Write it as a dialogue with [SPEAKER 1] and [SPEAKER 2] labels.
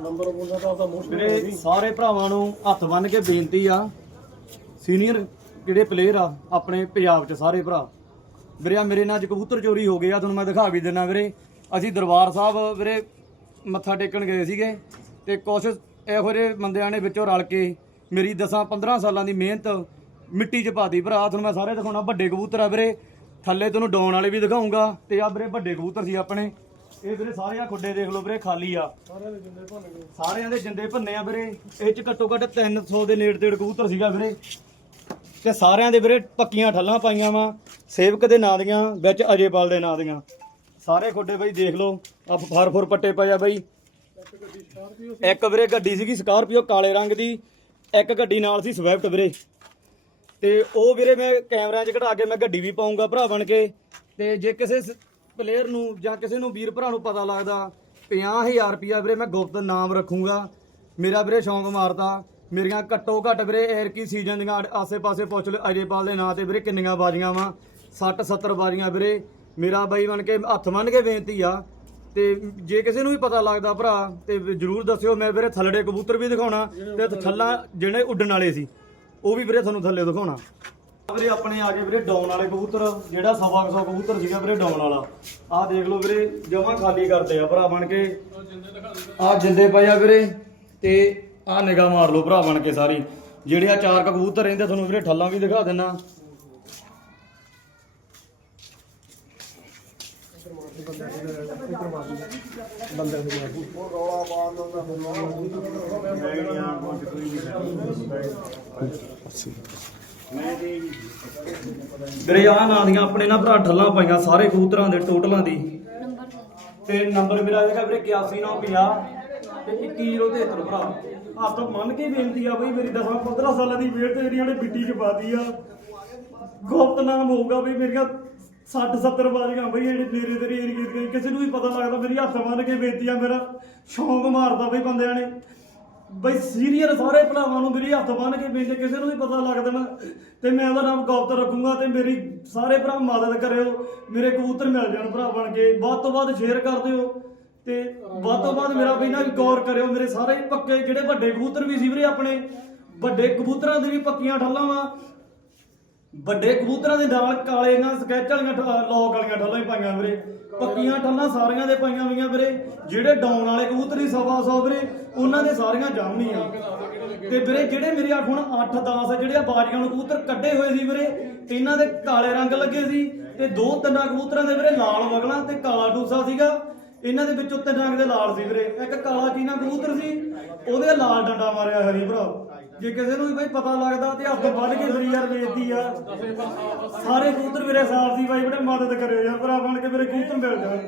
[SPEAKER 1] Number ਬੋਲਦਾ ਤਾਂ ਉਹਦਾ ਮੋਸਟ
[SPEAKER 2] ਵੀਰੇ ਸਾਰੇ ਭਰਾਵਾਂ ਨੂੰ ਹੱਥ ਬੰਨ ਕੇ ਬੇਨਤੀ ਆ ਸੀਨੀਅਰ ਜਿਹੜੇ ਪਲੇਅਰ ਆ ਆਪਣੇ ਪੰਜਾਬ 'ਚ ਸਾਰੇ ਭਰਾ। ਵੀਰੇ ਆ ਮੇਰੇ ਨਾਲ ਅੱਜ ਕਬੂਤਰ ਚੋਰੀ ਹੋ ਗਏ ਆ ਤੁਹਾਨੂੰ ਮੈਂ ਦਿਖਾ ਵੀ ਦਿੰਨਾ ਵੀਰੇ। ਅਸੀਂ ਦਰਬਾਰ ਸਾਹਿਬ ਵੀਰੇ ਮੱਥਾ ਟੇਕਣ ਗਏ ਸੀਗੇ ਤੇ ਕੁਛ ਇਹੋ ਜਿਹੇ ਬੰਦਿਆਂ ਨੇ ਵਿੱਚੋਂ ਰਲ ਕੇ ਮੇਰੀ 10 15 ਸਾਲਾਂ ਦੀ ਮਿਹਨਤ ਮਿੱਟੀ 'ਚ ਪਾਤੀ। ਭਰਾ ਤੁਹਾਨੂੰ ਮੈਂ ਸਾਰੇ ਦਿਖਾਉਣਾ ਵੱਡੇ ਕਬੂਤਰ ਆ ਵੀਰੇ। ਥੱਲੇ ਤੁਹਾਨੂੰ ਡਾਉਣ ਵਾਲੇ ਵੀ ਦਿਖਾਉਂਗਾ ਤੇ ਆ ਵੀਰੇ ਵੱਡੇ ਕਬੂਤਰ ਸੀ ਆਪਣੇ। ਇਹ ਵੀਰੇ ਸਾਰੇ ਆ ਖੁੱਡੇ ਦੇਖ ਲਓ ਵੀਰੇ ਖਾਲੀ ਆ।
[SPEAKER 1] ਸਾਰਿਆਂ ਦੇ ਜਿੰਦੇ ਭੰਨ ਗਏ।
[SPEAKER 2] ਸਾਰਿਆਂ ਦੇ ਜਿੰਦੇ ਭੰਨੇ ਆ ਵੀਰੇ। ਇਹ ਚ ਘੱਟੋ ਘੱਟ 300 ਦੇ ਨੇੜੇ ਤੇੜ ਕਬੂਤਰ ਸੀਗਾ ਵੀਰੇ। ਤੇ ਸਾਰਿਆਂ ਦੇ ਵੀਰੇ ਪੱਕੀਆਂ ਠੱਲਾਂ ਪਾਈਆਂ ਵਾ। ਸੇਵਕ ਦੇ ਨਾਂ ਦੀਆਂ ਵਿੱਚ ਅਜੇਪਾਲ ਦੇ ਨਾਂ ਦੀਆਂ। ਸਾਰੇ ਖੁੱਡੇ ਬਈ ਦੇਖ ਲਓ ਆ ਫਰ ਫੁਰ ਪੱਟੇ ਪਏ ਆ ਬਈ।
[SPEAKER 1] ਇੱਕ
[SPEAKER 2] ਵੀਰੇ ਗੱਡੀ ਸੀਗੀ ਸਕਾਰਪੀਓ ਕਾਲੇ ਰੰਗ ਦੀ ਇੱਕ ਗੱਡੀ ਨਾਲ ਸੀ ਸਵਿਫਟ ਵੀਰੇ। ਤੇ ਉਹ ਵੀਰੇ ਮੈਂ ਕੈਮਰਿਆਂ 'ਚ ਘਟਾ ਕੇ ਮੈਂ ਗੱਡੀ ਵੀ ਪਾਉਂਗਾ ਭਰਾ ਬਣ ਕੇ। ਤੇ ਜੇ ਕਿਸੇ ਪਲੇਅਰ ਨੂੰ ਜਾਂ ਕਿਸੇ ਨੂੰ ਵੀਰ ਭਰਾ ਨੂੰ ਪਤਾ ਲੱਗਦਾ 50000 ਰੁਪਿਆ ਵੀਰੇ ਮੈਂ ਗੁਪਤ ਨਾਮ ਰੱਖੂੰਗਾ। ਮੇਰਾ ਵੀਰੇ ਸ਼ੌਂਕ ਮਾਰਦਾ ਮੇਰੀਆਂ ਘੱਟੋ ਘੱਟ ਵੀਰੇ ਏਰ ਕੀ ਸੀਜ਼ਨ ਦੀਆਂ ਆਸੇ-ਪਾਸੇ ਪੁੱਛ ਲਓ, ਅਜੇਪਾਲ ਦੇ ਨਾਂ ਤੇ ਵੀਰੇ ਕਿੰਨੀਆਂ ਬਾਜ਼ੀਆਂ ਵਾ। 60 70 ਬਾਜ਼ੀਆਂ ਵੀਰੇ। ਮੇਰਾ ਬਾਈ ਬਣ ਕੇ ਹੱਥ ਮੰਨ ਕੇ ਬੇਨਤੀ ਆ। ਤੇ ਜੇ ਕਿਸੇ ਨੂੰ ਵੀ ਪਤਾ ਲੱਗਦਾ ਭਰਾ, ਤੇ ਜਰੂਰ ਦੱਸਿਓ, ਮੈਂ ਵੀਰੇ ਥੱਲੜੇ ਕਬੂਤਰ ਵੀ ਦਿਖਾਉਣਾ ਤੇ ਥੱਲਾ ਜਿਹੜੇ ਉੱਡਣ ਵਾਲੇ ਸੀ, ਉਹ ਵੀ ਵੀਰੇ ਤੁਹਾਨੂੰ ਥੱਲੇ ਦਿਖਾਉਣਾ। ਵੀਰੇ, ਆਪਣੇ ਆ ਗਏ ਵੀਰੇ ਡਾਊਨ ਵਾਲੇ ਕਬੂਤਰ, ਜਿਹੜਾ ਸਵਾ ਕੁ ਸੌ ਕਬੂਤਰ ਸੀਗਾ ਵੀਰੇ ਡਾਊਨ ਵਾਲਾ। ਆਹ ਦੇਖ ਲਓ ਵੀਰੇ, ਜਮਾ ਖਾਲੀ ਕਰਦੇ ਆ ਭਰਾ ਬਣ ਕੇ। ਆਹ ਜਿੰਦੇ ਪਏ ਆ ਵੀਰੇ, ਤੇ ਆਹ ਨਿਗਾਹ ਮਾਰ ਲਓ ਭਰਾ ਬਣ ਕੇ ਸਾਰੀ। ਜਿਹੜੇ ਆ ਚਾਰ ਕੁ ਕਬੂਤਰ ਰਹਿੰਦੇ ਤੁਹਾਨੂੰ ਵੀਰੇ ਠੱਲਾਂ ਵੀ ਦਿਖਾ ਦਿੰਨਾ।
[SPEAKER 1] ਬੰਦੇ ਦੇ
[SPEAKER 2] ਆਹ ਨਾਂ ਦੀਆਂ ਆਪਣੇ ਨਾ ਭਰਾ ਠੱਲਾਂ ਪਾਈਆਂ ਸਾਰੇ ਕਬੂਤਰਾਂ ਦੇ ਟੋਟਲਾਂ ਦੀ। ਤੇ ਨੰਬਰ ਮੇਰਾ ਹੈਗਾ ਵੀਰੇ 8190 ਤੇ 21073 ਭਰਾ। ਹੱਥ ਮੰਨ ਕੇ ਬੇਨਤੀ ਆ ਬਈ ਮੇਰੀ 10 15 ਸਾਲਾਂ ਦੀ ਵੇਟ ਜਿਹੜੀਆਂ ਨੇ ਬਿੱਟੀ ਚ ਪਾਦੀ ਆ। ਗੁਪਤ ਨਾਮ ਹੋਊਗਾ ਬਈ ਮੇਰੀਆਂ 60 70 ਬਾਜ਼ੀਆਂ ਬਈ ਜਿਹੜੇ ਨੇੜੇ ਤੇਰੇ ਏਰੀਏ ਦੀਆਂ ਕਿਸੇ ਨੂੰ ਵੀ ਪਤਾ ਲੱਗਦਾ ਮੇਰੀ ਹੱਥ ਮੰਨ ਕੇ ਬੇਨਤੀ ਆ ਮੇਰਾ। ਸ਼ੌਂਕ ਮਾਰਦਾ ਬਈ ਬੰਦਿਆਂ ਨੇ। ਬਈ ਸੀਨੀਅਰ ਸਾਰੇ ਭਰਾਵਾਂ ਨੂੰ ਮੇਰੇ ਹੱਥ ਬੰਨ ਕੇ ਬੇਨਤੀ ਕਿਸੇ ਨੂੰ ਵੀ ਪਤਾ ਲੱਗ ਦੇਣਾ ਤੇ ਮੈਂ ਉਹਦਾ ਨਾਮ ਗੁਪਤ ਰੱਖੂੰਗਾ ਤੇ ਮੇਰੀ ਸਾਰੇ ਭਰਾ ਮਦਦ ਕਰਿਓ, ਮੇਰੇ ਕਬੂਤਰ ਮਿਲ ਜਾਣ ਭਰਾ ਬਣ ਕੇ, ਵੱਧ ਤੋਂ ਵੱਧ ਸ਼ੇਅਰ ਕਰ ਦਿਓ, ਤੇ ਵੱਧ ਤੋਂ ਵੱਧ ਮੇਰਾ ਵੀ ਨਾ ਗੌਰ ਕਰਿਓ, ਮੇਰੇ ਸਾਰੇ ਪੱਕੇ ਜਿਹੜੇ ਵੱਡੇ ਕਬੂਤਰ ਵੀ ਸੀ ਵੀਰੇ ਆਪਣੇ, ਵੱਡੇ ਕਬੂਤਰਾਂ ਦੇ ਵੀ ਪੱਕੀਆਂ ਠੱਲਾਂ ਵਾ ਵੱਡੇ ਕਬੂਤਰਾਂ ਦੇ ਨਾਲ ਕਾਲੇ ਨਾਲ ਸਕੈਚ ਵਾਲੀਆਂ ਠ- ਵਾਲੀਆਂ ਠੱਲਾਂ ਹੀ ਪਾਈਆਂ ਵੀਰੇ। ਪੱਕੀਆਂ ਠੱਲਾਂ ਸਾਰੀਆਂ ਦੇ ਪਾਈਆਂ ਹੋਈਆਂ ਵੀਰੇ। ਜਿਹੜੇ ਡਾਊਨ ਵਾਲੇ ਕਬੂਤਰ ਸਵਾ ਸੌ ਵੀਰੇ, ਉਹਨਾਂ ਦੇ ਸਾਰੀਆਂ ਜਾਮਣੀਆਂ। ਤੇ ਵੀਰੇ ਜਿਹੜੇ ਮੇਰੇ ਆ ਹੁਣ 8 10 ਜਿਹੜੇ ਆ ਬਾਜੀਆਂ ਨੂੰ ਕਬੂਤਰ ਕੱਢੇ ਹੋਏ ਸੀ ਵੀਰੇ, ਇਹਨਾਂ ਦੇ ਕਾਲੇ ਰੰਗ ਲੱਗੇ ਸੀ। ਤੇ ਦੋ ਤਿੰਨਾਂ ਕਬੂਤਰਾਂ ਦੇ ਵੀਰੇ ਲਾਲ ਵਗਲਾ ਤੇ ਕਾਲਾ ਡੂਸਾ ਸੀਗਾ। ਇਹਨਾਂ ਦੇ ਵਿੱਚੋਂ ਤਿੰਨ ਰੰਗ ਦੇ ਲਾਲ ਸੀ ਵੀਰੇ। ਇੱਕ ਕਾਲਾ ਚੀਨਾ ਕਬੂਤਰ ਸੀ, ਉਹਦੇ ਲਾਲ ਡੰਡਾ ਮਾਰਿਆ ਹਰੀ ਭਰਾ। ਜੇ ਕਿਸੇ ਨੂੰ ਵੀ ਬਈ ਪਤਾ ਲੱਗਦਾ ਤੇ ਹੱਥ ਵੱਢ ਕੇ ਸਰੀ ਯਾਰ ਵੇਚਦੀ ਆ। ਸਾਰੇ ਕਬੂਤਰ ਮੇਰੇ ਸਾਫ਼ ਸੀ ਬਾਈ, ਬੜੇ ਮਦਦ ਕਰਿਓ ਯਾਰ, ਭਰਾ ਬਣ ਕੇ ਮੇਰੇ ਕਬੂਤਰ ਮਿਲ ਜਾਣ।